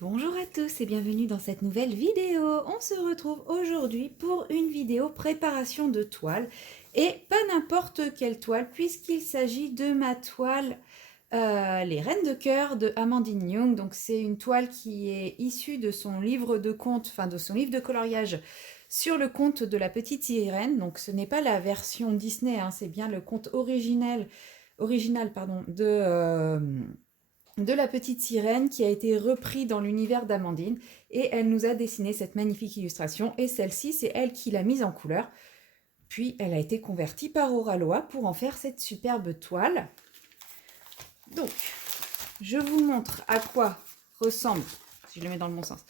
Bonjour à tous et bienvenue dans cette nouvelle vidéo. On se retrouve aujourd'hui pour une vidéo préparation de toile et pas n'importe quelle toile puisqu'il s'agit de ma toile Les Reines de Cœur de Amandine Young. Donc c'est une toile qui est issue de son livre de contes, enfin de son livre de coloriage sur le conte de la petite sirène. Donc ce n'est pas la version Disney, hein, c'est bien le conte original pardon, de la petite sirène qui a été repris dans l'univers d'Amandine et elle nous a dessiné cette magnifique illustration et celle-ci c'est elle qui l'a mise en couleur puis elle a été convertie par Oralois pour en faire cette superbe toile. Donc je vous montre à quoi ressemble, si je le mets dans le bon sens,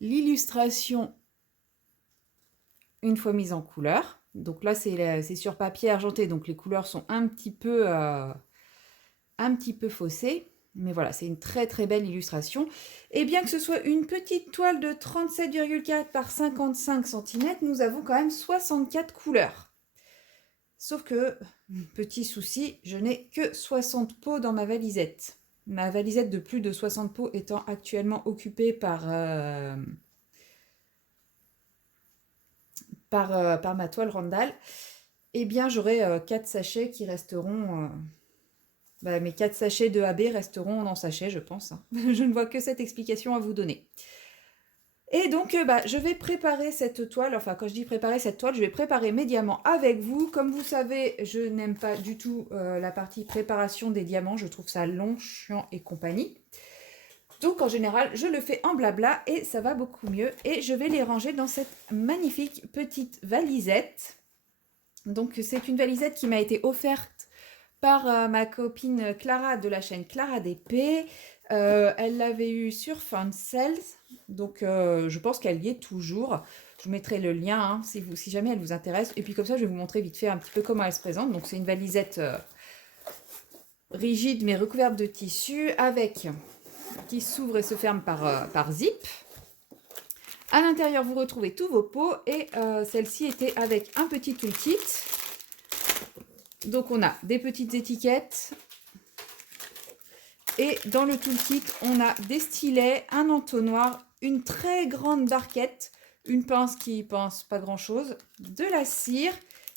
l'illustration une fois mise en couleur. Donc là c'est sur papier argenté donc les couleurs sont un petit peu faussées. Mais voilà, c'est une très très belle illustration. Et bien que ce soit une petite toile de 37,4 par 55 cm, nous avons quand même 64 couleurs. Sauf que, petit souci, je n'ai que 60 pots dans ma valisette. Ma valisette de plus de 60 pots étant actuellement occupée par ma toile Randall, eh bien j'aurai 4 sachets qui resteront... mes 4 sachets de AB resteront dans sachet, je pense. Je ne vois que cette explication à vous donner. Et donc, je vais préparer cette toile. Enfin, quand je dis préparer cette toile, je vais préparer mes diamants avec vous. Comme vous savez, je n'aime pas du tout la partie préparation des diamants. Je trouve ça long, chiant et compagnie. Donc, en général, je le fais en blabla et ça va beaucoup mieux. Et je vais les ranger dans cette magnifique petite valisette. Donc, c'est une valisette qui m'a été offerte par ma copine Clara de la chaîne Clara DP. Elle l'avait eu sur Fansales, donc je pense qu'elle y est toujours. Je vous mettrai le lien hein, si jamais elle vous intéresse. Et puis comme ça, je vais vous montrer vite fait un petit peu comment elle se présente. Donc c'est une valisette rigide mais recouverte de tissu avec qui s'ouvre et se ferme par zip. À l'intérieur, vous retrouvez tous vos pots et celle-ci était avec un petit toolkit. Donc on a des petites étiquettes et dans le toolkit on a des stylets, un entonnoir, une très grande barquette, une pince qui pince pas grand chose, de la cire,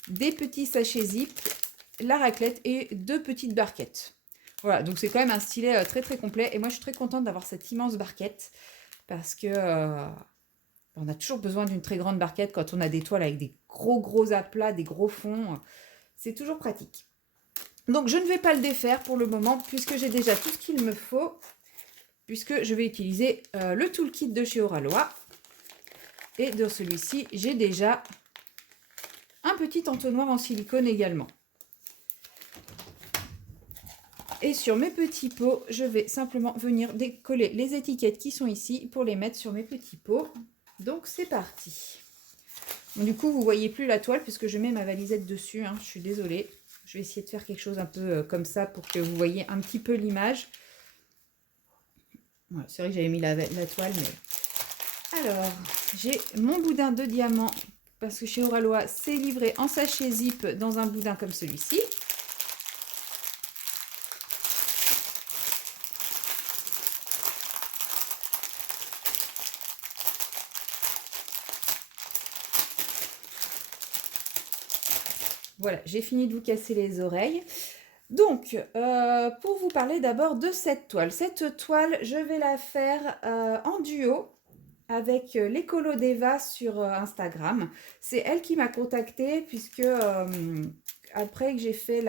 des petits sachets zip, la raclette et 2 petites barquettes. Voilà, donc c'est quand même un stylet très très complet et moi je suis très contente d'avoir cette immense barquette parce que on a toujours besoin d'une très grande barquette quand on a des toiles avec des gros aplats, des gros fonds. C'est toujours pratique. Donc je ne vais pas le défaire pour le moment puisque j'ai déjà tout ce qu'il me faut. Puisque je vais utiliser le toolkit de chez Oralois. Et dans celui-ci, j'ai déjà un petit entonnoir en silicone également. Et sur mes petits pots, je vais simplement venir décoller les étiquettes qui sont ici pour les mettre sur mes petits pots. Donc c'est parti. Bon, du coup, vous ne voyez plus la toile puisque je mets ma valisette dessus. Hein, je suis désolée. Je vais essayer de faire quelque chose un peu comme ça pour que vous voyez un petit peu l'image. Voilà, c'est vrai que j'avais mis la toile, mais... Alors, j'ai mon boudin de diamant parce que chez Oralois, c'est livré en sachet zip dans un boudin comme celui-ci. Voilà, j'ai fini de vous casser les oreilles. Donc, pour vous parler d'abord de cette toile. Cette toile, je vais la faire en duo avec l'écolo d'Eva sur Instagram. C'est elle qui m'a contactée puisque après que j'ai fait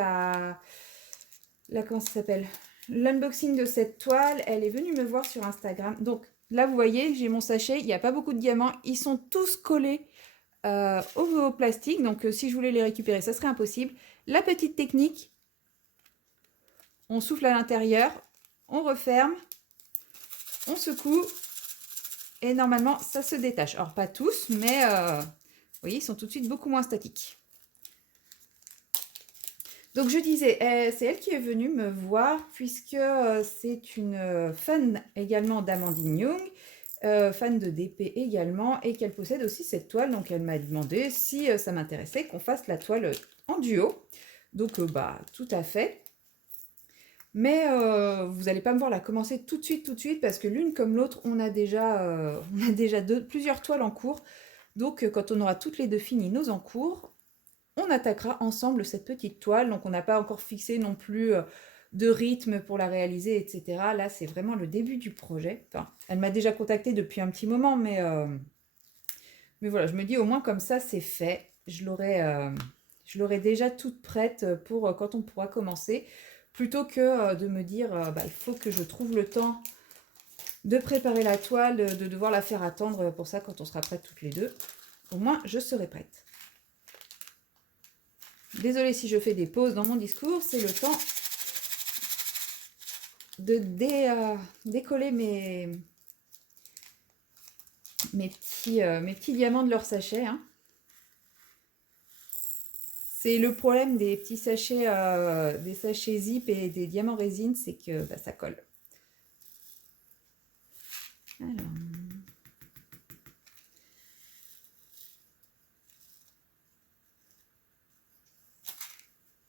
comment ça s'appelle, l'unboxing de cette toile, elle est venue me voir sur Instagram. Donc là, vous voyez, j'ai mon sachet, il n'y a pas beaucoup de diamants. Ils sont tous collés au plastique. Donc si je voulais les récupérer, ça serait impossible. La petite technique, on souffle à l'intérieur, on referme, on secoue et normalement ça se détache. Alors pas tous, mais vous voyez, ils sont tout de suite beaucoup moins statiques. Donc je disais, c'est elle qui est venue me voir puisque c'est une fan également d'Amandine Young, fan de DP également, et qu'elle possède aussi cette toile. Donc elle m'a demandé si ça m'intéressait qu'on fasse la toile en duo. Donc tout à fait. Mais vous n'allez pas me voir la commencer tout de suite, parce que l'une comme l'autre, on a déjà plusieurs toiles en cours. Donc, quand on aura toutes les deux fini nos encours, on attaquera ensemble cette petite toile. Donc, on n'a pas encore fixé non plus de rythme pour la réaliser, etc. Là, c'est vraiment le début du projet. Enfin, elle m'a déjà contactée depuis un petit moment, mais voilà, je me dis au moins comme ça, c'est fait. Je l'aurai déjà toute prête pour quand on pourra commencer, plutôt que de me dire bah, il faut que je trouve le temps de préparer la toile, de devoir la faire attendre pour ça quand on sera prêtes toutes les deux. Au moins, je serai prête. Désolée si je fais des pauses dans mon discours, c'est le temps de décoller mes petits diamants de leur sachet. Hein. C'est le problème des petits sachets, des sachets zip et des diamants résine, c'est que bah, ça colle. Alors.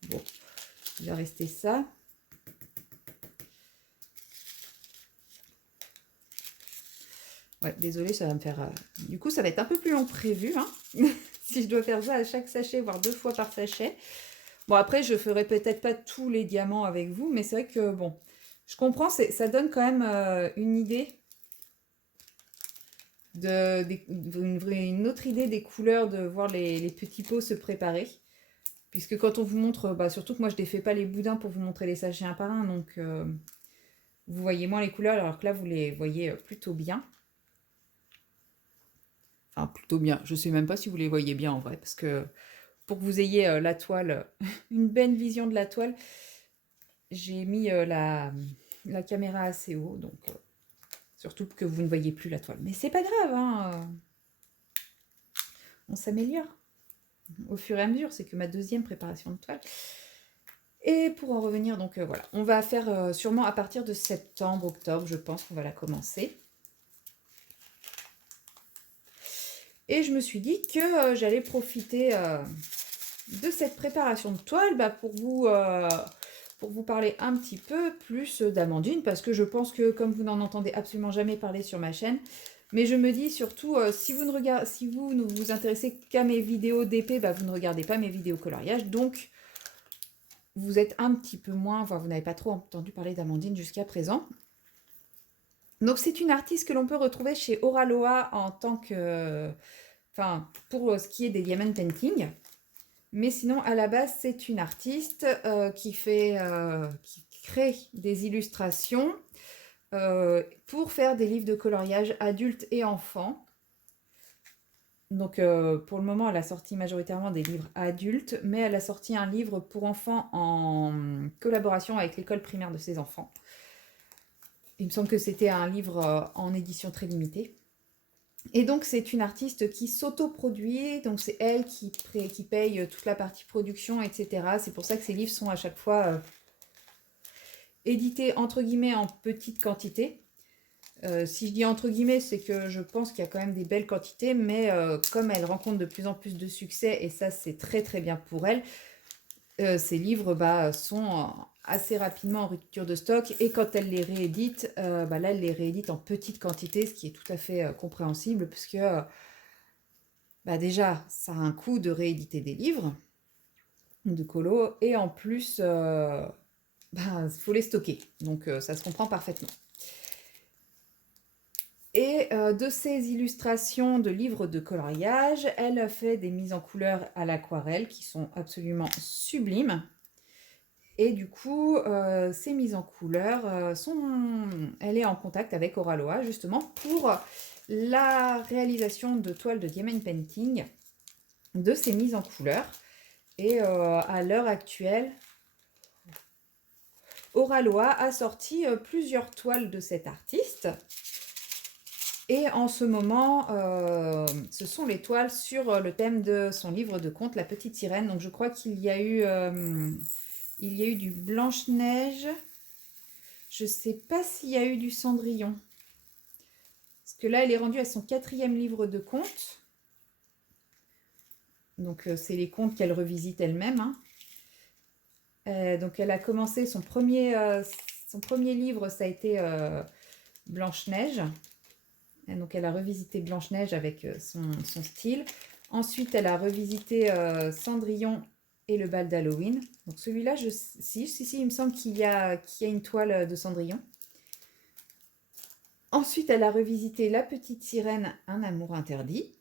Bon, il va rester ça. Ouais, désolée, ça va me faire... Du coup, ça va être un peu plus long que prévu, hein. Si je dois faire ça à chaque sachet, voire 2 fois par sachet. Bon, après, je ferai peut-être pas tous les diamants avec vous, mais c'est vrai que, bon, je comprends, ça donne quand même une idée, une autre idée des couleurs, de voir les petits pots se préparer. Puisque quand on vous montre, bah, surtout que moi, je ne défais pas les boudins pour vous montrer les sachets un par un, donc vous voyez moins les couleurs, alors que là, vous les voyez plutôt bien. Enfin, plutôt bien. Je ne sais même pas si vous les voyez bien en vrai, parce que pour que vous ayez la toile, une belle vision de la toile, j'ai mis la caméra assez haut, donc surtout que vous ne voyez plus la toile. Mais c'est pas grave, hein, on s'améliore au fur et à mesure. C'est que ma deuxième préparation de toile. Et pour en revenir, donc voilà, on va faire sûrement à partir de septembre, octobre, je pense qu'on va la commencer. Et je me suis dit que j'allais profiter de cette préparation de toile bah, pour vous parler un petit peu plus d'Amandine, parce que je pense que comme vous n'en entendez absolument jamais parler sur ma chaîne, mais je me dis surtout, si vous ne vous intéressez qu'à mes vidéos d'épée, bah, vous ne regardez pas mes vidéos coloriage, donc vous êtes un petit peu moins, voire vous n'avez pas trop entendu parler d'Amandine jusqu'à présent. Donc c'est une artiste que l'on peut retrouver chez Oraloa en tant que... Enfin, pour ce qui est des diamond painting. Mais sinon, à la base, c'est une artiste qui crée des illustrations pour faire des livres de coloriage adultes et enfants. Donc pour le moment, elle a sorti majoritairement des livres adultes, mais elle a sorti un livre pour enfants en collaboration avec l'école primaire de ses enfants. Il me semble que c'était un livre en édition très limitée. Et donc c'est une artiste qui s'autoproduit, donc c'est elle qui paye toute la partie production, etc. C'est pour ça que ses livres sont à chaque fois édités entre guillemets en petite quantité. Si je dis entre guillemets, c'est que je pense qu'il y a quand même des belles quantités, mais comme elle rencontre de plus en plus de succès, et ça c'est très très bien pour elle, ces livres bah, sont assez rapidement en rupture de stock, et quand elle les réédite, bah, là elle les réédite en petite quantité, ce qui est tout à fait compréhensible, puisque bah, déjà ça a un coût de rééditer des livres de colo, et en plus bah, faut les stocker, donc ça se comprend parfaitement. Et de ces illustrations de livres de coloriage, elle a fait des mises en couleur à l'aquarelle qui sont absolument sublimes. Et du coup, ces mises en couleur elle est en contact avec Oraloa justement pour la réalisation de toiles de diamond painting de ces mises en couleur. Et à l'heure actuelle, Oraloa a sorti plusieurs toiles de cet artiste. Et en ce moment, ce sont les toiles sur le thème de son livre de contes, La Petite Sirène. Donc je crois qu'il y a eu du Blanche-Neige. Je ne sais pas s'il y a eu du Cendrillon. Parce que là, elle est rendue à son 4e livre de contes. Donc c'est les contes qu'elle revisite elle-même. Hein. Donc elle a commencé son premier livre, ça a été Blanche-Neige. Donc elle a revisité Blanche-Neige avec son style. Ensuite, elle a revisité Cendrillon et le bal d'Halloween. Donc celui-là, si, il me semble qu'il y a une toile de Cendrillon. Ensuite, elle a revisité La Petite Sirène, un amour interdit.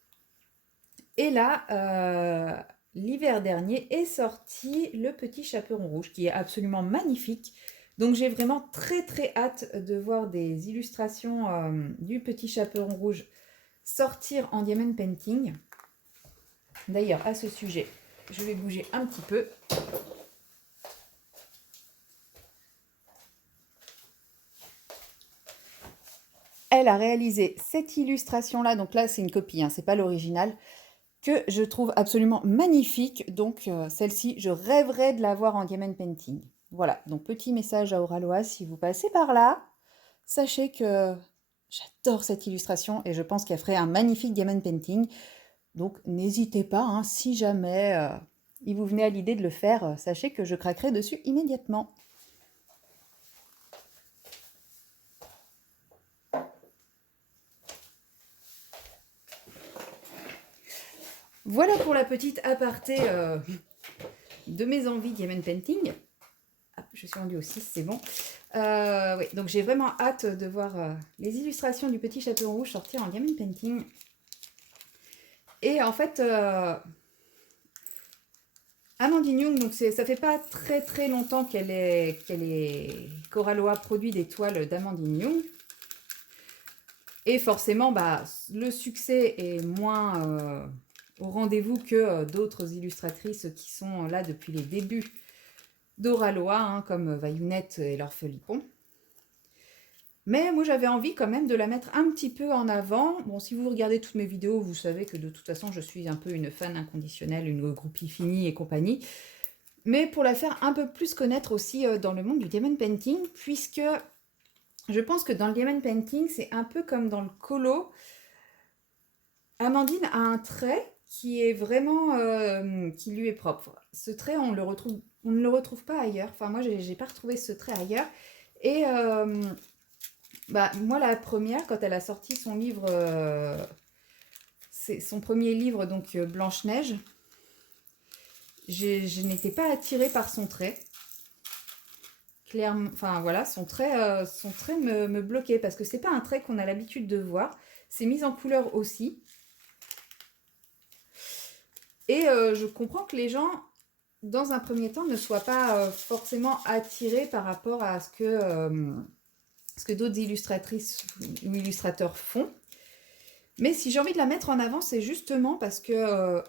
Et là, l'hiver dernier est sorti Le Petit Chaperon rouge, qui est absolument magnifique. Donc j'ai vraiment très très hâte de voir des illustrations du Petit Chaperon rouge sortir en diamond painting. D'ailleurs, à ce sujet, je vais bouger un petit peu. Elle a réalisé cette illustration-là, donc là c'est une copie, hein, c'est pas l'original, que je trouve absolument magnifique. Donc celle-ci, je rêverais de la voir en diamond painting. Voilà, donc petit message à Auraloise, si vous passez par là, sachez que j'adore cette illustration et je pense qu'elle ferait un magnifique diamond painting. Donc n'hésitez pas, hein, si jamais il vous venait à l'idée de le faire, sachez que je craquerai dessus immédiatement. Voilà pour la petite aparté de mes envies diamond painting. Ah, je suis rendue au 6, c'est bon. Oui, donc j'ai vraiment hâte de voir les illustrations du Petit Chaperon rouge sortir en diamond painting. Et en fait, Amandine Young, donc ça fait pas très très longtemps qu'Oraloa produit des toiles d'Amandine Young. Et forcément, bah, le succès est moins au rendez-vous que d'autres illustratrices qui sont là depuis les débuts d'Oraloa, hein, comme Vayounette et l'Orphelipon. Mais moi, j'avais envie quand même de la mettre un petit peu en avant. Bon, si vous regardez toutes mes vidéos, vous savez que de toute façon, je suis un peu une fan inconditionnelle, une groupie finie et compagnie. Mais pour la faire un peu plus connaître aussi dans le monde du diamond painting, puisque je pense que dans le diamond painting, c'est un peu comme dans le colo. Amandine a un trait qui est vraiment, qui lui est propre. Ce trait, on ne le retrouve pas ailleurs. Enfin, moi, j'ai pas retrouvé ce trait ailleurs. Et bah, moi, la première, quand elle a sorti son livre, c'est son premier livre, donc Blanche-Neige, je n'étais pas attirée par son trait. Clairement, enfin voilà, son trait me bloquait parce que c'est pas un trait qu'on a l'habitude de voir. C'est mis en couleur aussi. Et je comprends que les gens, dans un premier temps, ne soient pas forcément attirés par rapport à ce que d'autres illustratrices ou illustrateurs font. Mais si j'ai envie de la mettre en avant, c'est justement parce que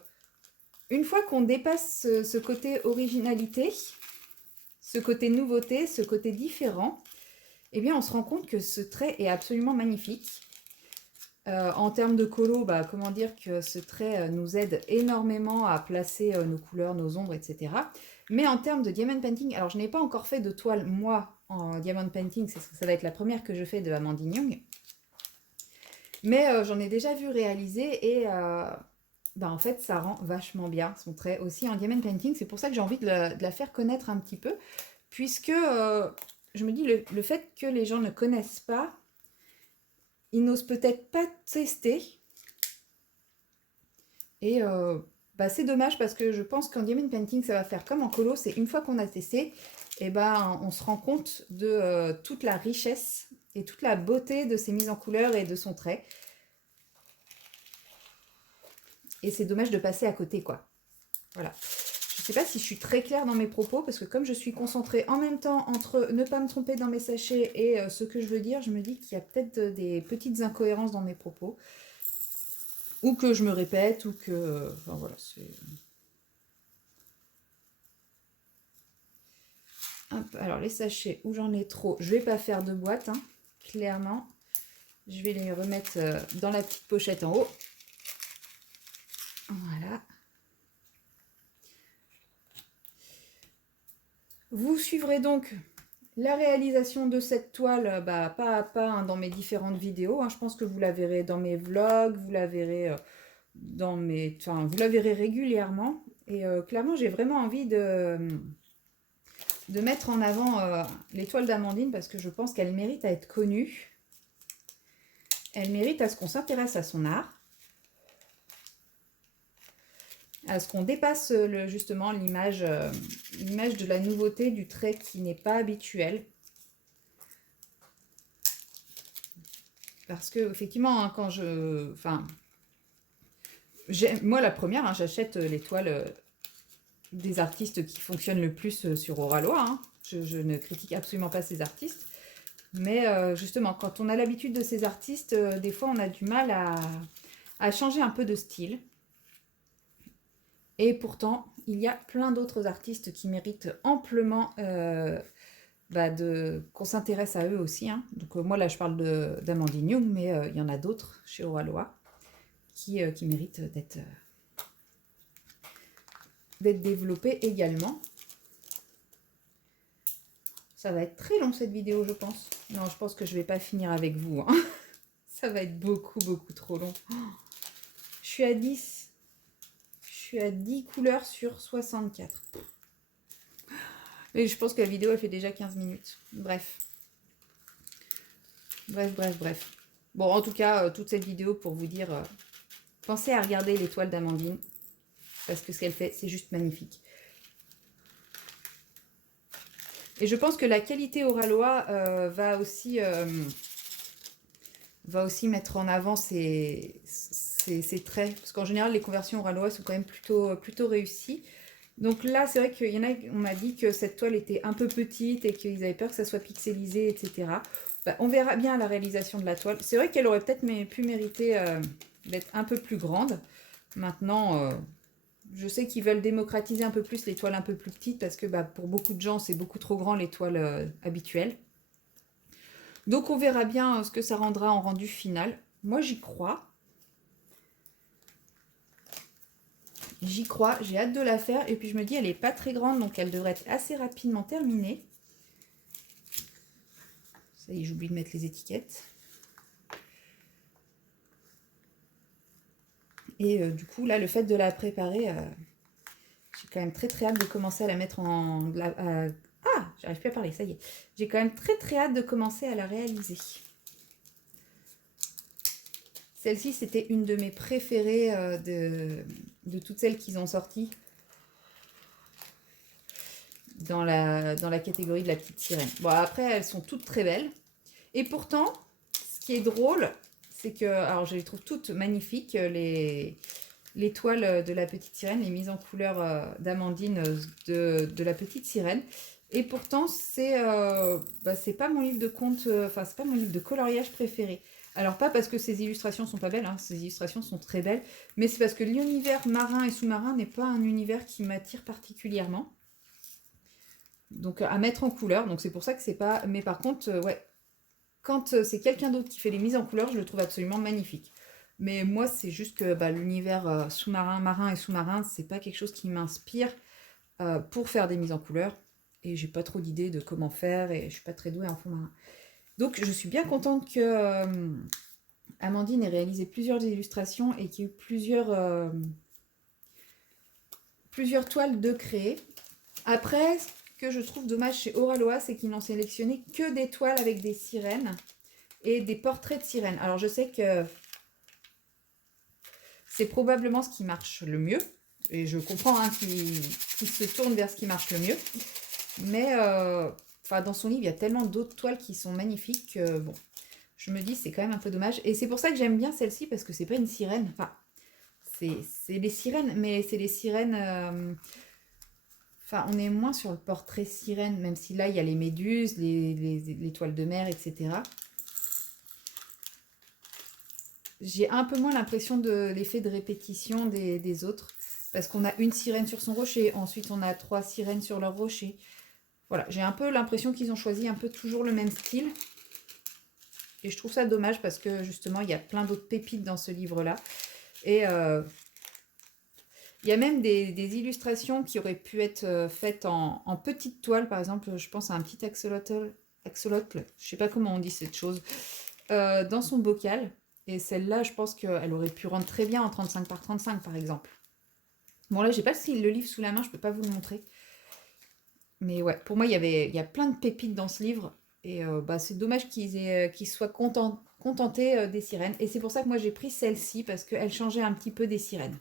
une fois qu'on dépasse ce côté originalité, ce côté nouveauté, ce côté différent, eh bien on se rend compte que ce trait est absolument magnifique. En termes de colo, bah, comment dire que ce trait nous aide énormément à placer nos couleurs, nos ombres, etc. Mais en termes de diamond painting, alors je n'ai pas encore fait de toile, moi, en diamond painting, ça va être la première que je fais de Amandine Young. Mais j'en ai déjà vu réaliser et bah, en fait, ça rend vachement bien son trait aussi en diamond painting. C'est pour ça que j'ai envie de la faire connaître un petit peu, puisque je me dis, le fait que les gens ne connaissent pas, ils n'osent peut-être pas tester. Et bah, c'est dommage parce que je pense qu'en diamond painting, ça va faire comme en colo. C'est une fois qu'on a testé, et ben, on se rend compte de toute la richesse et toute la beauté de ses mises en couleur et de son trait. Et c'est dommage de passer à côté, quoi. Voilà. Je ne sais pas si je suis très claire dans mes propos, parce que comme je suis concentrée en même temps entre ne pas me tromper dans mes sachets et ce que je veux dire, je me dis qu'il y a peut-être des petites incohérences dans mes propos. Ou que je me répète, ou que... Enfin voilà, c'est... Hop, alors les sachets où j'en ai trop, je vais pas faire de boîte, hein, clairement. Je vais les remettre dans la petite pochette en haut. Voilà. Vous suivrez donc la réalisation de cette toile bah, pas à pas hein, dans mes différentes vidéos. Hein. Je pense que vous la verrez dans mes vlogs, vous la verrez vous la verrez régulièrement. Et clairement, j'ai vraiment envie de de mettre en avant l'étoile d'Amandine parce que je pense qu'elle mérite à être connue. Elle mérite à ce qu'on s'intéresse à son art, à ce qu'on dépasse justement l'image de la nouveauté, du trait qui n'est pas habituel. Parce que effectivement, hein, quand je... Enfin, moi la première, hein, j'achète l'étoile des artistes qui fonctionnent le plus sur Oralois. Hein. Je ne critique absolument pas ces artistes. Mais justement, quand on a l'habitude de ces artistes, des fois on a du mal à changer un peu de style. Et pourtant, il y a plein d'autres artistes qui méritent amplement qu'on s'intéresse à eux aussi. Hein. Donc moi là je parle d'Amandine Young, mais il y en a d'autres chez Oralois qui méritent d'être développés également. Ça va être très long cette vidéo, je pense. Non, je pense que je ne vais pas finir avec vous. Hein. Ça va être beaucoup, beaucoup trop long. Je suis à 10. Je suis à 10 couleurs sur 64. Et je pense que la vidéo, elle fait déjà 15 minutes. Bref. Bref. Bon, en tout cas, toute cette vidéo pour vous dire, pensez à regarder l'étoile d'Amandine. Parce que ce qu'elle fait, c'est juste magnifique. Et je pense que la qualité Oralois va aussi mettre en avant ses traits. Parce qu'en général, les conversions Oralois sont quand même plutôt réussies. Donc là, c'est vrai qu'il y en a, on m'a dit que cette toile était un peu petite et qu'ils avaient peur que ça soit pixelisé, etc. Bah, on verra bien la réalisation de la toile. C'est vrai qu'elle aurait peut-être pu mériter d'être un peu plus grande. Maintenant, je sais qu'ils veulent démocratiser un peu plus les toiles un peu plus petites parce que pour beaucoup de gens, c'est beaucoup trop grand les toiles habituelles. Donc on verra bien ce que ça rendra en rendu final. Moi, j'y crois. J'y crois, j'ai hâte de la faire. Et puis je me dis, elle n'est pas très grande, donc elle devrait être assez rapidement terminée. Ça y est, j'oublie de mettre les étiquettes. Et du coup, là, le fait de la préparer, j'ai quand même très hâte de commencer à la mettre en... Ah, j'arrive plus à parler, ça y est. J'ai quand même très hâte de commencer à la réaliser. Celle-ci, c'était une de mes préférées de toutes celles qu'ils ont sorties dans la catégorie de la petite sirène. Bon, après, elles sont toutes très belles. Et pourtant, ce qui est drôle, c'est que... Alors, je les trouve toutes magnifiques, les toiles de la petite sirène, les mises en couleur d'Amandine de la petite sirène. Et pourtant, c'est pas mon livre de conte, c'est pas mon livre de coloriage préféré. Alors, pas parce que ces illustrations sont pas belles, hein, ces illustrations sont très belles, mais c'est parce que l'univers marin et sous-marin n'est pas un univers qui m'attire particulièrement. Donc, à mettre en couleur, donc c'est pour ça que c'est pas... Mais par contre, ouais, quand c'est quelqu'un d'autre qui fait les mises en couleur, je le trouve absolument magnifique. Mais moi, c'est juste que l'univers sous-marin, marin et sous-marin, c'est pas quelque chose qui m'inspire pour faire des mises en couleur. Et j'ai pas trop d'idées de comment faire et je suis pas très douée en fond marin. Donc, je suis bien contente que Amandine ait réalisé plusieurs illustrations et qu'il y ait eu plusieurs toiles de créer. Après, ce que je trouve dommage chez Oralois, c'est qu'ils n'ont sélectionné que des toiles avec des sirènes et des portraits de sirènes. Alors, je sais que c'est probablement ce qui marche le mieux. Et je comprends hein, qu'ils se tournent vers ce qui marche le mieux. Mais dans son livre, il y a tellement d'autres toiles qui sont magnifiques que bon, je me dis c'est quand même un peu dommage. Et c'est pour ça que j'aime bien celle-ci parce que c'est pas une sirène. Enfin, c'est des sirènes, mais c'est des sirènes... on est moins sur le portrait sirène, même si là, il y a les méduses, les toiles de mer, etc. J'ai un peu moins l'impression de l'effet de répétition des autres. Parce qu'on a une sirène sur son rocher, ensuite on a 3 sirènes sur leur rocher. Voilà, j'ai un peu l'impression qu'ils ont choisi un peu toujours le même style. Et je trouve ça dommage parce que justement, il y a plein d'autres pépites dans ce livre-là. Et il y a même des illustrations qui auraient pu être faites en petite toile. Par exemple, je pense à un petit axolotl, je ne sais pas comment on dit cette chose, dans son bocal. Et celle-là, je pense qu'elle aurait pu rendre très bien en 35 par 35, par exemple. Bon, là, j'ai pas le livre sous la main, je peux pas vous le montrer. Mais ouais, pour moi, il y a plein de pépites dans ce livre. Et bah, c'est dommage qu'ils soient contentés des sirènes. Et c'est pour ça que moi, j'ai pris celle-ci, parce qu'elle changeait un petit peu des sirènes.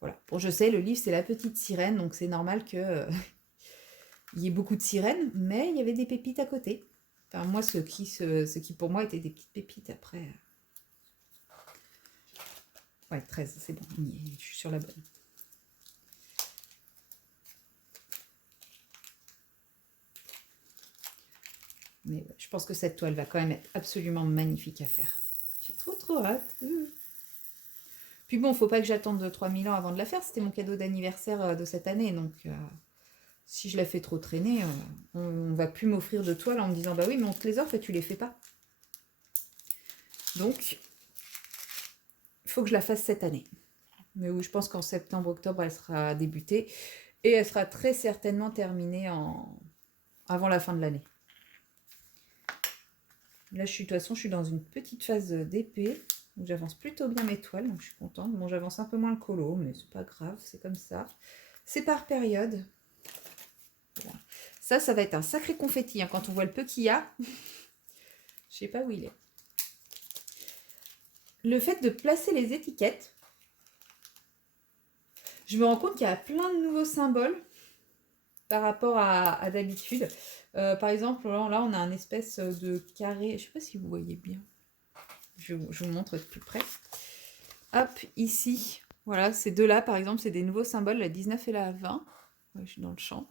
Voilà. Bon, je sais, le livre, c'est La Petite Sirène, donc c'est normal que il y ait beaucoup de sirènes, mais il y avait des pépites à côté. Enfin, moi, ce qui pour moi étaient des petites pépites après. Ouais, 13, c'est bon, je suis sur la bonne. Mais ouais, je pense que cette toile va quand même être absolument magnifique à faire. J'ai trop hâte. Puis bon, faut pas que j'attende 3000 ans avant de la faire. C'était mon cadeau d'anniversaire de cette année. Donc, si je la fais trop traîner, on va plus m'offrir de toiles en me disant bah oui, mais on te les offre et tu les fais pas. Donc, il faut que je la fasse cette année. Mais oui, je pense qu'en septembre-octobre, elle sera débutée. Et elle sera très certainement terminée avant la fin de l'année. Là, de toute façon, je suis dans une petite phase d'épée. Donc j'avance plutôt bien mes toiles, donc je suis contente. Bon, j'avance un peu moins le colo, mais c'est pas grave, c'est comme ça. C'est par période. Voilà. Ça va être un sacré confetti, hein, quand on voit le peu qu'il y a. Je sais pas où il est. Le fait de placer les étiquettes, je me rends compte qu'il y a plein de nouveaux symboles par rapport à d'habitude. Par exemple, là, on a un espèce de carré. Je sais pas si vous voyez bien. Je vous montre de plus près. Hop, ici, voilà, ces deux-là, par exemple, c'est des nouveaux symboles, la 19 et la 20. Ouais, je suis dans le champ.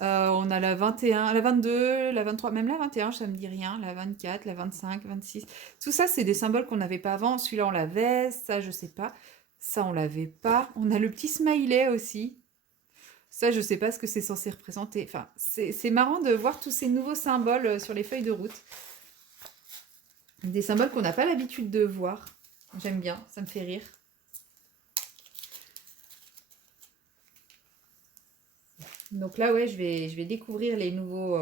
On a la 21, la 22, la 23, même la 21, ça me dit rien, la 24, la 25, 26. Tout ça, c'est des symboles qu'on n'avait pas avant. Celui-là, on l'avait, ça, je sais pas. Ça, on l'avait pas. On a le petit smiley aussi. Ça, je sais pas ce que c'est censé représenter. Enfin, c'est marrant de voir tous ces nouveaux symboles sur les feuilles de route. Des symboles qu'on n'a pas l'habitude de voir. J'aime bien, ça me fait rire. Donc là, ouais, je vais découvrir les nouveaux,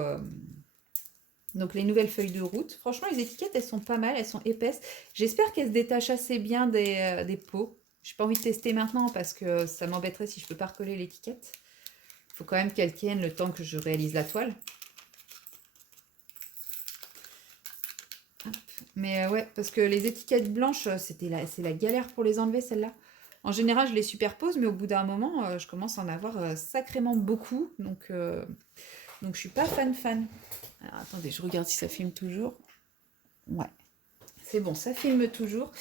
donc les nouvelles feuilles de route. Franchement, les étiquettes, elles sont pas mal, elles sont épaisses. J'espère qu'elles se détachent assez bien des peaux. J'ai pas envie de tester maintenant parce que ça m'embêterait si je peux pas recoller l'étiquette. Il faut quand même qu'elle tienne le temps que je réalise la toile. Mais ouais, parce que les étiquettes blanches, c'est la galère pour les enlever, celles-là. En général, je les superpose, mais au bout d'un moment, je commence à en avoir sacrément beaucoup. Donc je suis pas fan. Alors, attendez, je regarde si ça filme toujours. Ouais, c'est bon, ça filme toujours.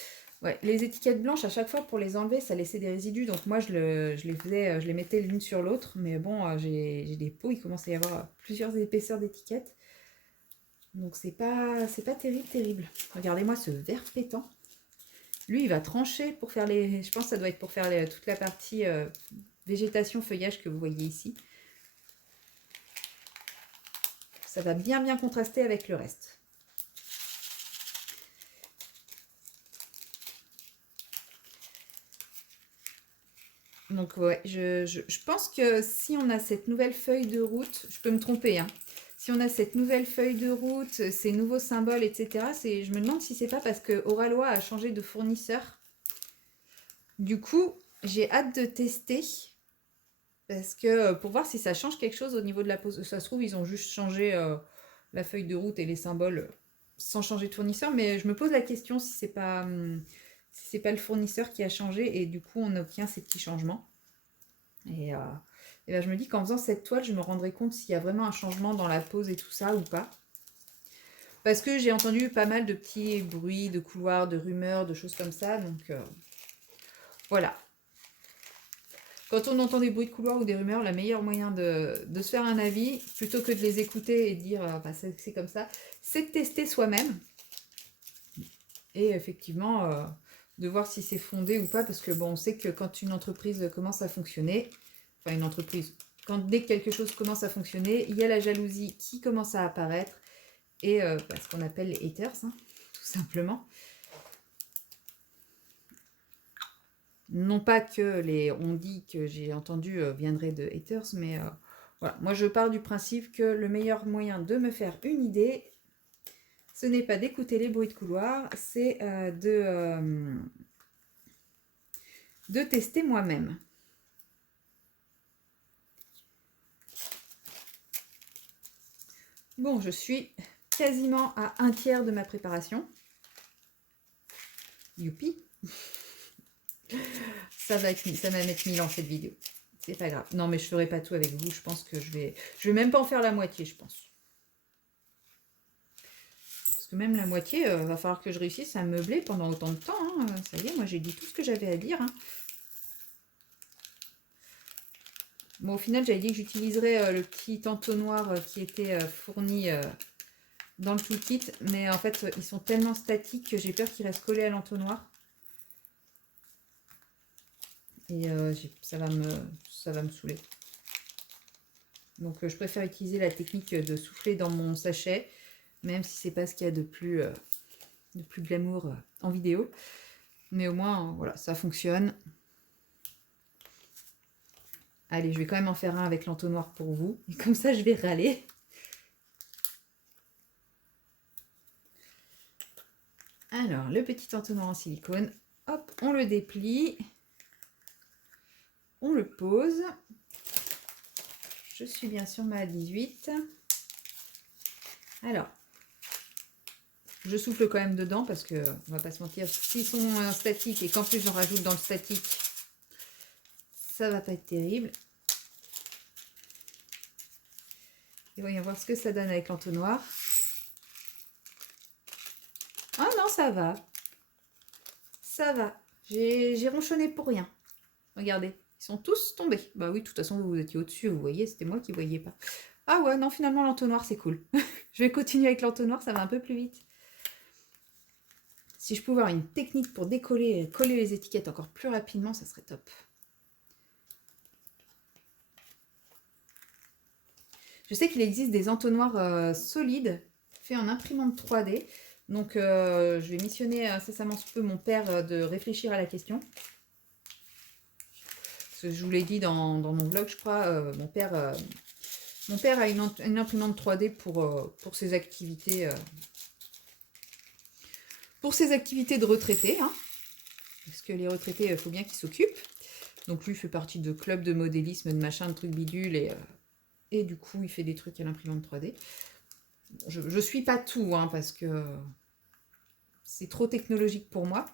Ouais, les étiquettes blanches, à chaque fois, pour les enlever, ça laissait des résidus. Donc moi, je les mettais l'une sur l'autre. Mais bon, j'ai des pots, il commence à y avoir plusieurs épaisseurs d'étiquettes. Donc c'est pas terrible. Regardez-moi ce vert pétant. Lui, il va trancher pour faire les... Je pense que ça doit être pour faire toute la partie végétation, feuillage que vous voyez ici. Ça va bien contraster avec le reste. Donc ouais, je pense que si on a cette nouvelle feuille de route, je peux me tromper, hein. Si on a cette nouvelle feuille de route, ces nouveaux symboles, etc., je me demande si c'est pas parce que Oralois a changé de fournisseur. Du coup, j'ai hâte de tester. Parce que pour voir si ça change quelque chose au niveau de la pose. Ça se trouve, ils ont juste changé la feuille de route et les symboles sans changer de fournisseur. Mais je me pose la question si c'est pas le fournisseur qui a changé et du coup on obtient ces petits changements. Et ben, je me dis qu'en faisant cette toile, je me rendrai compte s'il y a vraiment un changement dans la pose et tout ça ou pas. Parce que j'ai entendu pas mal de petits bruits, de couloirs, de rumeurs, de choses comme ça. Donc voilà. Quand on entend des bruits de couloir ou des rumeurs, le meilleur moyen de se faire un avis, plutôt que de les écouter et de dire bah, c'est comme ça, c'est de tester soi-même. Et effectivement, de voir si c'est fondé ou pas, parce que bon, on sait que quand une entreprise commence à fonctionner, enfin une entreprise, dès que quelque chose commence à fonctionner, il y a la jalousie qui commence à apparaître, et bah, ce qu'on appelle les haters, hein, tout simplement. Non pas que les on dit que j'ai entendu viendraient de haters, mais voilà. Moi, je pars du principe que le meilleur moyen de me faire une idée, ce n'est pas d'écouter les bruits de couloir, c'est de tester moi-même. Bon, je suis quasiment à un tiers de ma préparation. Youpi. Ça va mettre 1000 ans cette vidéo. C'est pas grave. Non, mais je ferai pas tout avec vous. Je pense que je vais même pas en faire la moitié, je pense. Parce que même la moitié, va falloir que je réussisse à meubler pendant autant de temps. Hein. Ça y est, moi j'ai dit tout ce que j'avais à dire. Hein. Bon, au final, j'avais dit que j'utiliserais le petit entonnoir qui était fourni dans le toolkit. Mais en fait, ils sont tellement statiques que j'ai peur qu'ils restent collés à l'entonnoir. Et ça va me saouler. Donc je préfère utiliser la technique de souffler dans mon sachet, même si c'est pas ce qu'il y a de plus glamour en vidéo. Mais au moins, voilà, ça fonctionne. Allez, je vais quand même en faire un avec l'entonnoir pour vous. Et comme ça, je vais râler. Alors, le petit entonnoir en silicone. Hop, on le déplie. On le pose. Je suis bien sur ma 18. Alors, je souffle quand même dedans parce que, on va pas se mentir, s'ils sont statiques et qu'en plus j'en rajoute dans le statique, ça va pas être terrible. Et voyons voir ce que ça donne avec l'entonnoir. Ah non, ça va. Ça va. J'ai ronchonné pour rien. Regardez, ils sont tous tombés. Bah oui, de toute façon, vous étiez au-dessus, vous voyez, c'était moi qui ne voyais pas. Ah ouais, non, finalement, l'entonnoir, c'est cool. Je vais continuer avec l'entonnoir, ça va un peu plus vite. Si je pouvais avoir une technique pour décoller et coller les étiquettes encore plus rapidement, ça serait top. Je sais qu'il existe des entonnoirs solides faits en imprimante 3D. Donc, je vais missionner incessamment sous peu mon père de réfléchir à la question. Parce que je vous l'ai dit dans mon vlog, je crois, mon père a une imprimante 3D pour ses activités. Pour ses activités de retraités. Hein, parce que les retraités, il faut bien qu'ils s'occupent. Donc, lui, il fait partie de clubs de modélisme, de machin, de trucs bidules. Et du coup, il fait des trucs à l'imprimante 3D. Je suis pas tout, hein, parce que c'est trop technologique pour moi.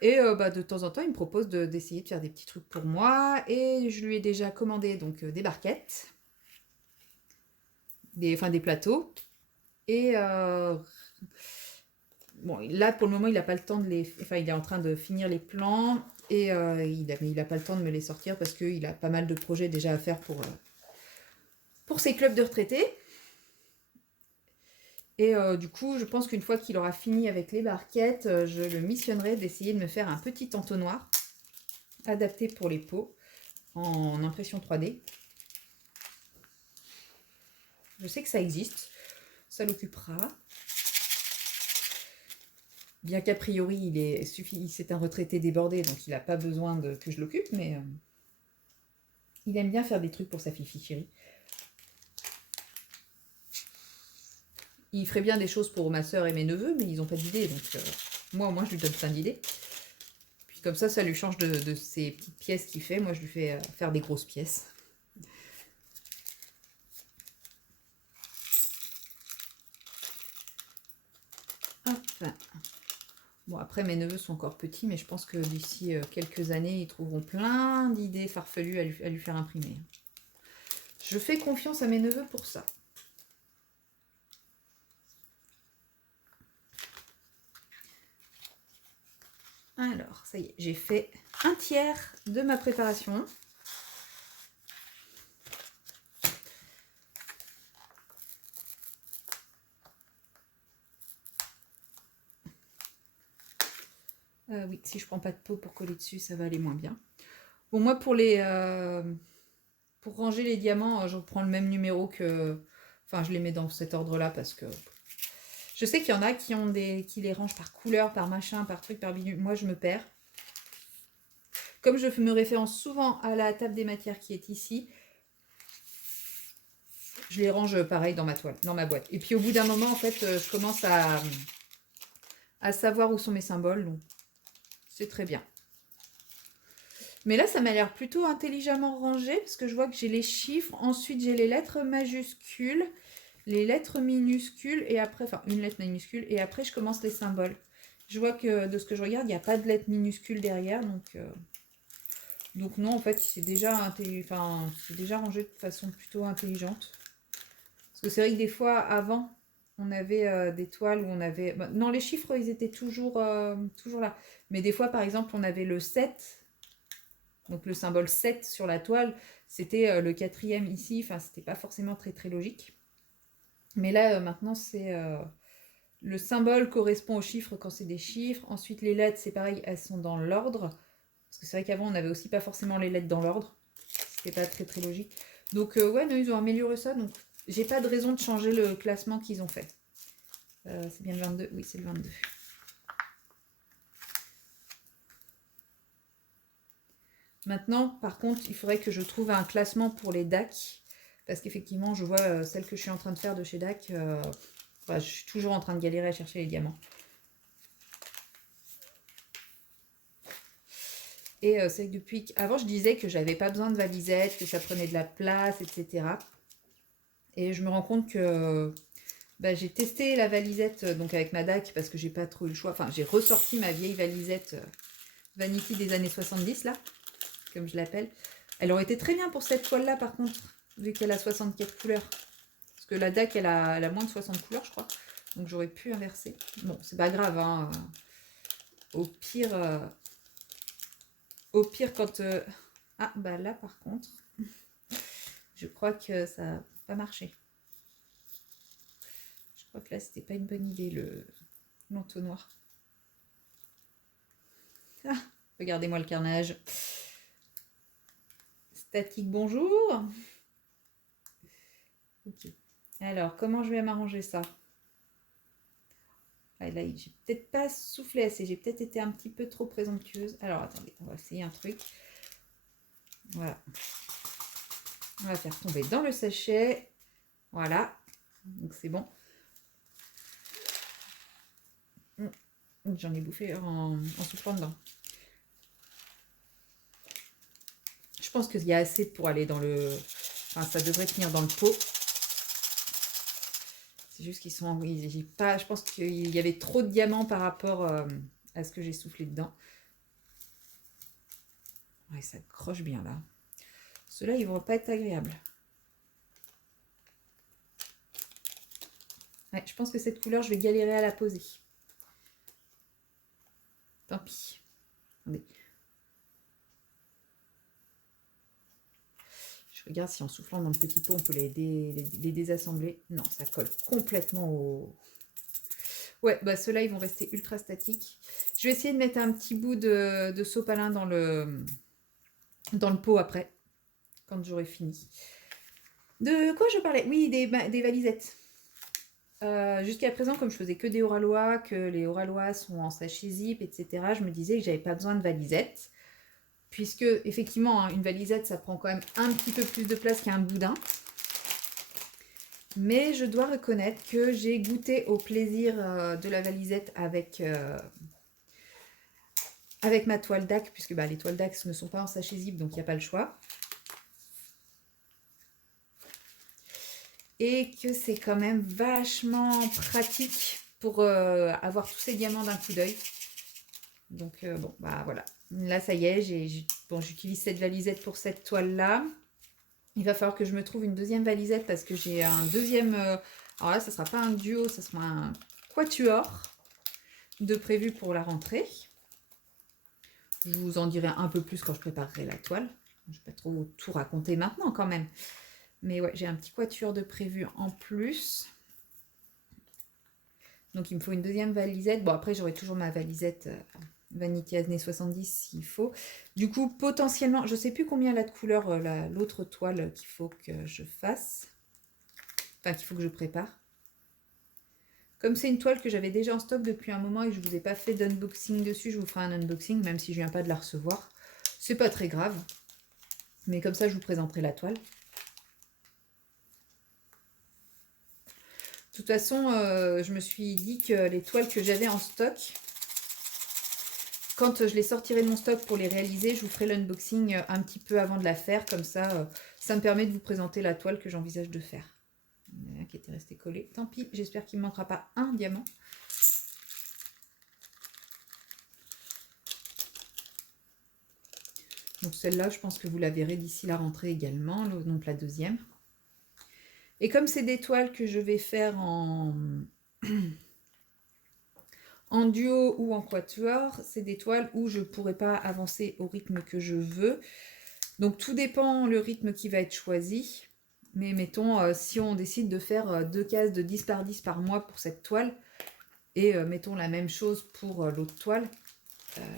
Et de temps en temps, il me propose d'essayer de faire des petits trucs pour moi. Et je lui ai déjà commandé donc des barquettes, des plateaux. Et bon, là, pour le moment, il n'a pas le temps de les... Enfin, il est en train de finir les plans. Et il n'a pas le temps de me les sortir parce qu'il a pas mal de projets déjà à faire pour ses clubs de retraités. Et du coup, je pense qu'une fois qu'il aura fini avec les barquettes, je le missionnerai d'essayer de me faire un petit entonnoir adapté pour les pots en impression 3D. Je sais que ça existe, ça l'occupera. Bien qu'a priori, c'est un retraité débordé, donc il n'a pas besoin que je l'occupe, mais il aime bien faire des trucs pour sa fifi chérie. Il ferait bien des choses pour ma soeur et mes neveux, mais ils n'ont pas d'idées, donc moi au moins je lui donne plein d'idées. Puis comme ça lui change de ces petites pièces qu'il fait. Moi je lui fais faire des grosses pièces. Hop. Bon, après mes neveux sont encore petits, mais je pense que d'ici quelques années, ils trouveront plein d'idées farfelues à lui faire imprimer. Je fais confiance à mes neveux pour ça. Alors, ça y est, j'ai fait un tiers de ma préparation. Oui, si je prends pas de pot pour coller dessus, ça va aller moins bien. Bon, moi, pour ranger les diamants, je reprends le même numéro que... Enfin, je les mets dans cet ordre-là parce que... Je sais qu'il y en a qui les rangent par couleur, par machin, par truc, par bidule. Moi, je me perds. Comme je me référence souvent à la table des matières qui est ici, je les range pareil dans ma toile, dans ma boîte. Et puis au bout d'un moment, en fait, je commence à savoir où sont mes symboles. Donc, c'est très bien. Mais là, ça m'a l'air plutôt intelligemment rangé parce que je vois que j'ai les chiffres. Ensuite, j'ai les lettres majuscules. les lettres minuscules et après, enfin une lettre minuscule et après je commence les symboles. Je vois que de ce que je regarde, il n'y a pas de lettres minuscules derrière, donc non, en fait, c'est déjà, déjà rangé de façon plutôt intelligente. Parce que c'est vrai que des fois, avant, on avait des toiles où on avait... bah, non, les chiffres, ils étaient toujours là. Mais des fois, par exemple, on avait le 7, donc le symbole 7 sur la toile, c'était le quatrième ici, enfin, c'était pas forcément très très logique. Mais là, maintenant, c'est... le symbole correspond aux chiffres quand c'est des chiffres. Ensuite, les lettres, c'est pareil, elles sont dans l'ordre. Parce que c'est vrai qu'avant, on n'avait aussi pas forcément les lettres dans l'ordre. C'était pas très très logique. Donc, ouais, non, ils ont amélioré ça. Donc, j'ai pas de raison de changer le classement qu'ils ont fait. C'est bien le 22? Oui, c'est le 22. Maintenant, par contre, il faudrait que je trouve un classement pour les DAC. Parce qu'effectivement, je vois celle que je suis en train de faire de chez DAC. Je suis toujours en train de galérer à chercher les diamants. Et c'est que depuis... Avant, je disais que j'avais pas besoin de valisette, que ça prenait de la place, etc. Et je me rends compte que j'ai testé la valisette donc avec ma DAC parce que j'ai pas trop eu le choix. Enfin, j'ai ressorti ma vieille valisette Vanity des années 70, là, comme je l'appelle. Elle aurait été très bien pour cette toile-là, par contre, vu qu'elle a 64 couleurs. Parce que la DAC, elle a moins de 60 couleurs, je crois. Donc, j'aurais pu inverser. Bon, c'est pas grave, hein. Au pire, quand... Ah, bah là, par contre, je crois que ça n'a pas marché. Je crois que là, c'était pas une bonne idée, l'entonnoir. Ah, regardez-moi le carnage. Statique, bonjour. Ok. Alors, comment je vais m'arranger ça? Ah, là, j'ai peut-être pas soufflé assez. J'ai peut-être été un petit peu trop présomptueuse. Alors, attendez, on va essayer un truc. Voilà. On va faire tomber dans le sachet. Voilà. Donc, c'est bon. J'en ai bouffé en soufflant dedans. Je pense qu'il y a assez pour aller dans le... Enfin, ça devrait tenir dans le pot. C'est juste qu'ils sont... Je pense qu'il y avait trop de diamants par rapport à ce que j'ai soufflé dedans. Ouais, ça croche bien là. Ceux-là, ils vont pas être agréables. Ouais, je pense que cette couleur, je vais galérer à la poser. Tant pis. Attendez. Je regarde si en soufflant dans le petit pot, on peut les désassembler. Non, ça colle complètement au... Ouais, bah ceux-là, ils vont rester ultra statiques. Je vais essayer de mettre un petit bout de sopalin dans le pot après, quand j'aurai fini. De quoi je parlais? Oui, des valisettes. Jusqu'à présent, comme je faisais que des Oralois, que les Oralois sont en sachet zip, etc., je me disais que j'avais pas besoin de valisette. Puisque, effectivement, hein, une valisette, ça prend quand même un petit peu plus de place qu'un boudin. Mais je dois reconnaître que j'ai goûté au plaisir de la valisette avec ma toile DAC, puisque les toiles DAC ne sont pas en sachet zip, donc il n'y a pas le choix. Et que c'est quand même vachement pratique pour avoir tous ces diamants d'un coup d'œil. Donc bon, voilà. Là, ça y est, j'utilise cette valisette pour cette toile-là. Il va falloir que je me trouve une deuxième valisette parce que j'ai un deuxième... alors là, ça ne sera pas un duo, ça sera un quatuor de prévu pour la rentrée. Je vous en dirai un peu plus quand je préparerai la toile. Je ne vais pas trop tout raconter maintenant quand même. Mais ouais, j'ai un petit quatuor de prévu en plus. Donc il me faut une deuxième valisette. Bon, après, j'aurai toujours ma valisette Vanity années 70 s'il faut. Du coup, potentiellement, je ne sais plus combien elle a de couleurs, l'autre toile qu'il faut que je fasse. Enfin, qu'il faut que je prépare. Comme c'est une toile que j'avais déjà en stock depuis un moment et que je ne vous ai pas fait d'unboxing dessus, je vous ferai un unboxing, même si je ne viens pas de la recevoir. C'est pas très grave. Mais comme ça, je vous présenterai la toile. De toute façon, je me suis dit que les toiles que j'avais en stock, quand je les sortirai de mon stock pour les réaliser, je vous ferai l'unboxing un petit peu avant de la faire. Comme ça, ça me permet de vous présenter la toile que j'envisage de faire. Il y en a un qui était resté collé. Tant pis, j'espère qu'il ne me manquera pas un diamant. Donc celle-là, je pense que vous la verrez d'ici la rentrée également, donc la deuxième. Et comme c'est des toiles que je vais faire en duo ou en quatuor, c'est des toiles où je ne pourrai pas avancer au rythme que je veux. Donc tout dépend le rythme qui va être choisi. Mais mettons, si on décide de faire 2 cases de 10 par 10 par mois pour cette toile, et mettons la même chose pour l'autre toile,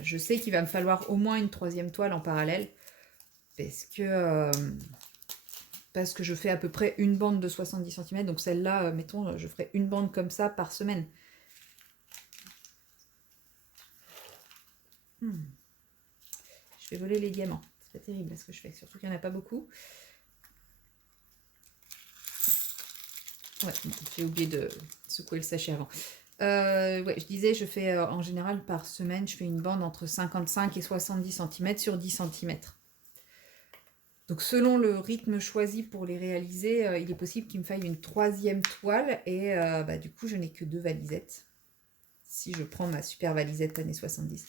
je sais qu'il va me falloir au moins une 3e toile en parallèle, parce que je fais à peu près une bande de 70 cm, donc celle-là, mettons, je ferai une bande comme ça par semaine. Je vais voler les diamants. C'est pas terrible ce que je fais, surtout qu'il n'y en a pas beaucoup. Ouais, bon, j'ai oublié de secouer le sachet avant. Ouais, je disais, je fais en général par semaine, je fais une bande entre 55 et 70 cm sur 10 cm. Donc selon le rythme choisi pour les réaliser, il est possible qu'il me faille une 3e toile et du coup je n'ai que 2 valisettes. Si je prends ma super valisette années 70.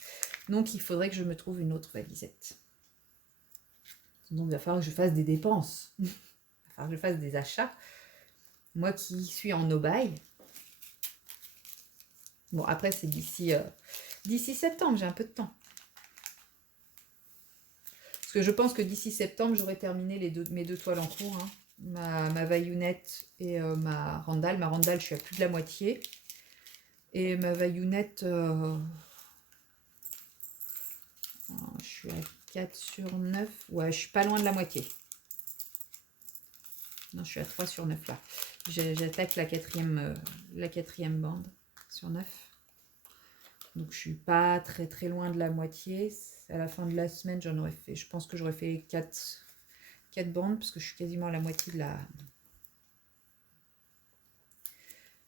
Donc il faudrait que je me trouve une autre valisette. Donc il va falloir que je fasse des dépenses. Il va falloir que je fasse des achats. Moi qui suis en no-buy. Bon, après, c'est d'ici septembre, j'ai un peu de temps. Parce que je pense que d'ici septembre, j'aurai terminé mes 2 toiles en cours. Hein. Ma vaillounette et ma Randall. Ma Randall, je suis à plus de la moitié. Et ma vaillounette, je suis à 4 sur 9. Ouais, je suis pas loin de la moitié. Non, je suis à 3 sur 9 là. J'attaque la 4e bande sur 9. Donc je suis pas très très loin de la moitié. À la fin de la semaine, j'en aurais fait. Je pense que j'aurais fait 4 bandes, parce que je suis quasiment à la moitié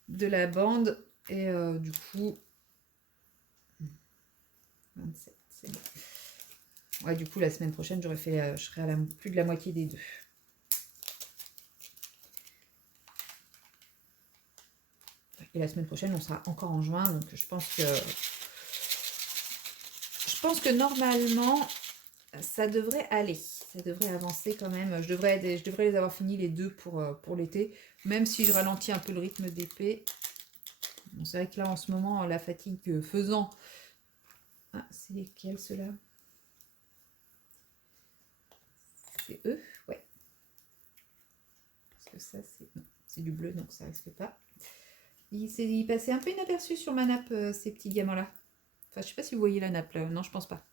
de la bande. Et du coup, 27, c'est bon. Ouais, du coup, la semaine prochaine, je serai à plus de la moitié des 2. Et la semaine prochaine, on sera encore en juin. Donc je pense que normalement, ça devrait aller. Ça devrait avancer quand même. Je devrais les avoir finis les 2 pour l'été. Même si je ralentis un peu le rythme d'épée. Bon, c'est vrai que là, en ce moment, la fatigue faisant... Ah, c'est lesquels, ceux-là? C'est eux? Ouais. Parce que ça, c'est du bleu, donc ça risque pas. Il passait un peu inaperçu sur ma nappe, ces petits diamants-là. Enfin, je sais pas si vous voyez la nappe, là. Non, je pense pas.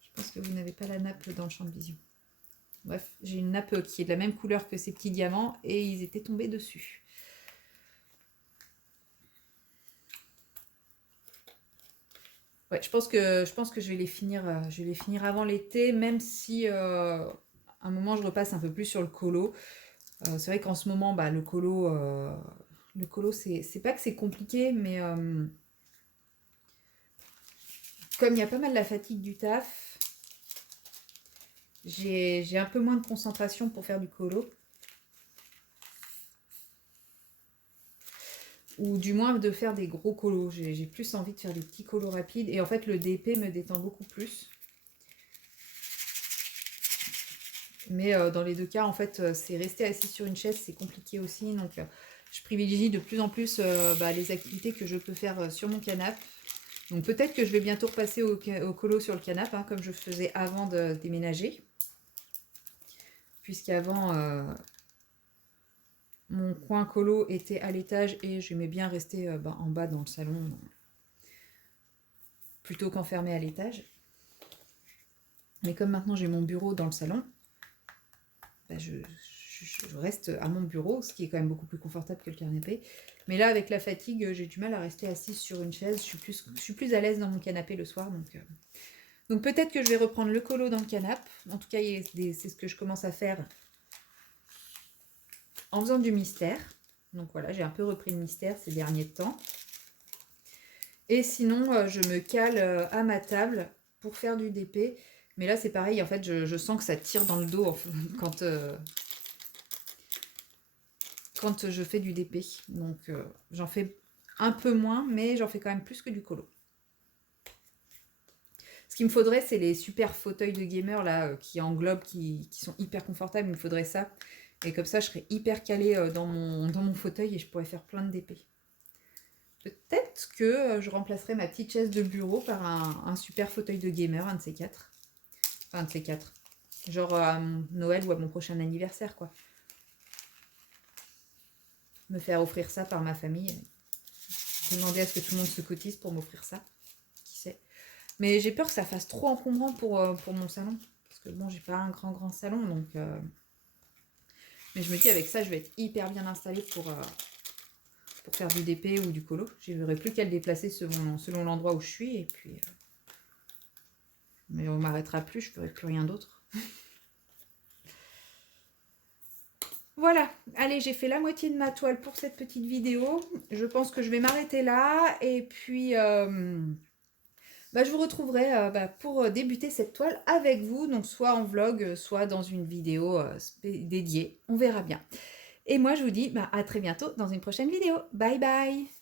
Je pense que vous n'avez pas la nappe dans le champ de vision. Bref, j'ai une nappe qui est de la même couleur que ces petits diamants et ils étaient tombés dessus. Ouais, je pense que je vais les finir, avant l'été, même si à un moment je repasse un peu plus sur le colo. C'est vrai qu'en ce moment, le colo, c'est pas que c'est compliqué, mais comme il y a pas mal la fatigue du taf, j'ai un peu moins de concentration pour faire du colo. Ou du moins de faire des gros colos. J'ai plus envie de faire des petits colos rapides. Et en fait, le DP me détend beaucoup plus. Mais dans les 2 cas, en fait, c'est rester assis sur une chaise, c'est compliqué aussi. Donc, je privilégie de plus en plus les activités que je peux faire sur mon canapé. Donc, peut-être que je vais bientôt repasser au colo sur le canapé, hein, comme je faisais avant de déménager. Puisqu'avant, mon coin colo était à l'étage et j'aimais bien rester en bas dans le salon plutôt qu'enfermé à l'étage. Mais comme maintenant j'ai mon bureau dans le salon, je reste à mon bureau, ce qui est quand même beaucoup plus confortable que le canapé. Mais là, avec la fatigue, j'ai du mal à rester assise sur une chaise. Je suis plus à l'aise dans mon canapé le soir. Donc peut-être que je vais reprendre le colo dans le canapé. En tout cas, c'est ce que je commence à faire en faisant du mystère. Donc voilà, j'ai un peu repris le mystère ces derniers temps. Et sinon, je me cale à ma table pour faire du DP. Mais là, c'est pareil, en fait, je sens que ça tire dans le dos quand quand je fais du DP. Donc j'en fais un peu moins, mais j'en fais quand même plus que du colo. Ce qu'il me faudrait, c'est les super fauteuils de gamer là qui englobent, qui sont hyper confortables. Il me faudrait ça. Et comme ça, je serais hyper calée dans mon fauteuil et je pourrais faire plein de DP. Peut-être que je remplacerai ma petite chaise de bureau par un super fauteuil de gamer, un de ces quatre. Enfin, un de ces quatre. Genre à Noël ou à mon prochain anniversaire, quoi. Me faire offrir ça par ma famille. Demander à ce que tout le monde se cotise pour m'offrir ça. Qui sait. Mais j'ai peur que ça fasse trop encombrant pour mon salon. Parce que bon, j'ai pas un grand salon, donc... Mais je me dis, avec ça, je vais être hyper bien installée pour faire du DP ou du colo. Je n'aurai plus qu'à le déplacer selon l'endroit où je suis. Et puis, mais on ne m'arrêtera plus, je ne ferai plus rien d'autre. Voilà, allez, j'ai fait la moitié de ma toile pour cette petite vidéo. Je pense que je vais m'arrêter là. Et puis, je vous retrouverai pour débuter cette toile avec vous. Donc, soit en vlog, soit dans une vidéo dédiée. On verra bien. Et moi, je vous dis à très bientôt dans une prochaine vidéo. Bye bye!